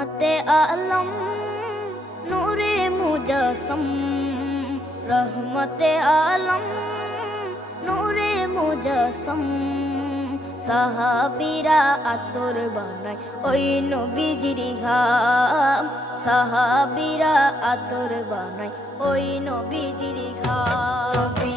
রহমতে আলম, নূরে মুজাসম। রহমতে আলম, নূরে মুজাসম। সাহাবিরা আতর বানায় ওই নবীজির ঘাম। সাহাবিরা আতর বানায় ওই নবীজির ঘাম। নবী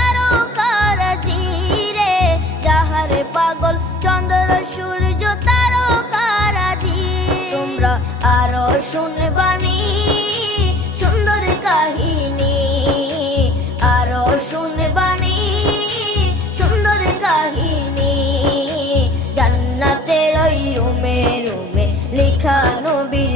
শুনবানি সুন্দর কাহিনী। আরও শুনবানি সুন্দর কাহিনী। জান্নাতের ওই রুমে লেখা নবীর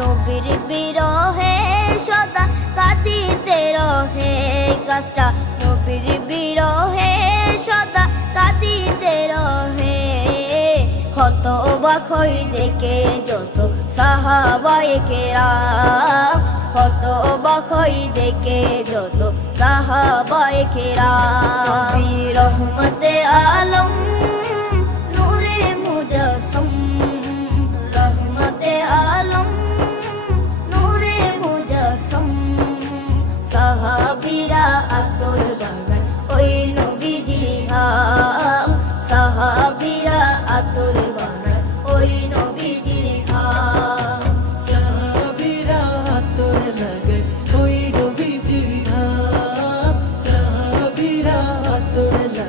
নবীর বিরহে, সদা কাঁদিতে রহে। গাছটা নবীর বিরহে, সদা কাঁদিতে রহে। হত বাখই দেখে যত সাহাবায়ে কেরাম হত বাখই দেখে যত সাহাবায়ে কেরাম little